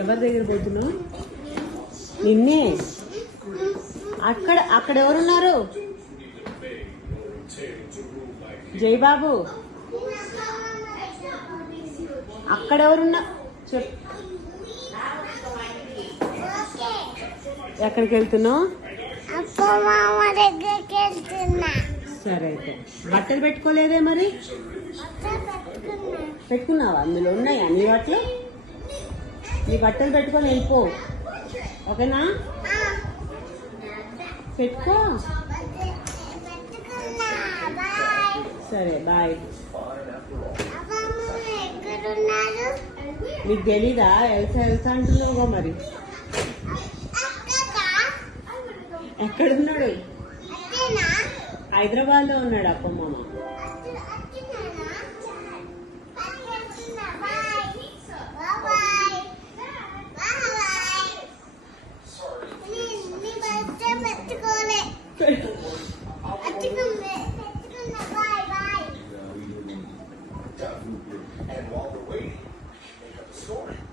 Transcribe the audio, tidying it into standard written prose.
ఎవరి దగ్గర పోతున్నావు? నిన్నే. అక్కడ ఎవరున్నారు? జయబాబు అక్కడ ఎవరున్నా చెప్. ఎక్కడికి వెళ్తున్నావు? సరే అయితే బట్టలు పెట్టుకోలేదే మరి? పెట్టుకున్నావా? అందులో ఉన్నాయా నీ బట్టలు? నీ బట్టలు పెట్టుకొని వెళ్ళిపో, ఓకేనా? పెట్టుకో. సరే బాయ్. నీకు తెలీదా? ఎల్సా ఎల్సా అంటున్నావుగా మరి. ఎక్కడున్నాడు? హైదరాబాద్ లో ఉన్నాడు అప్ప మామ. And while we're waiting, make up a story.